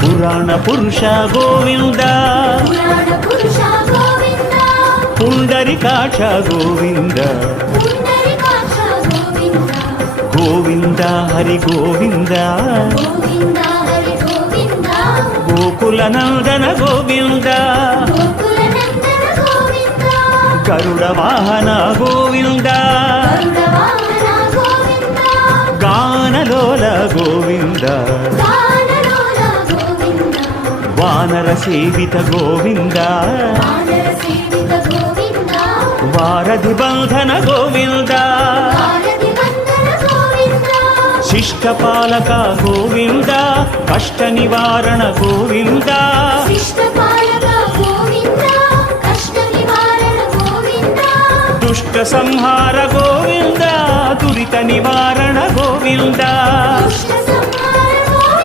పురాణ పురుష గోవింద పుండరీకాక్ష గోవింద గోవింద హరి గోవింద గోకుల నందన గోవింద గరుడ వాహన గోవింద గానలోల గోవింద వానర సేవిత గోవింద వారధి బంధన గోవింద శిష్టపాలక గోవింద కష్ట నివారణ గోవింద దుష్ట సంహార గోవింద దురిత నివారణ గోవింద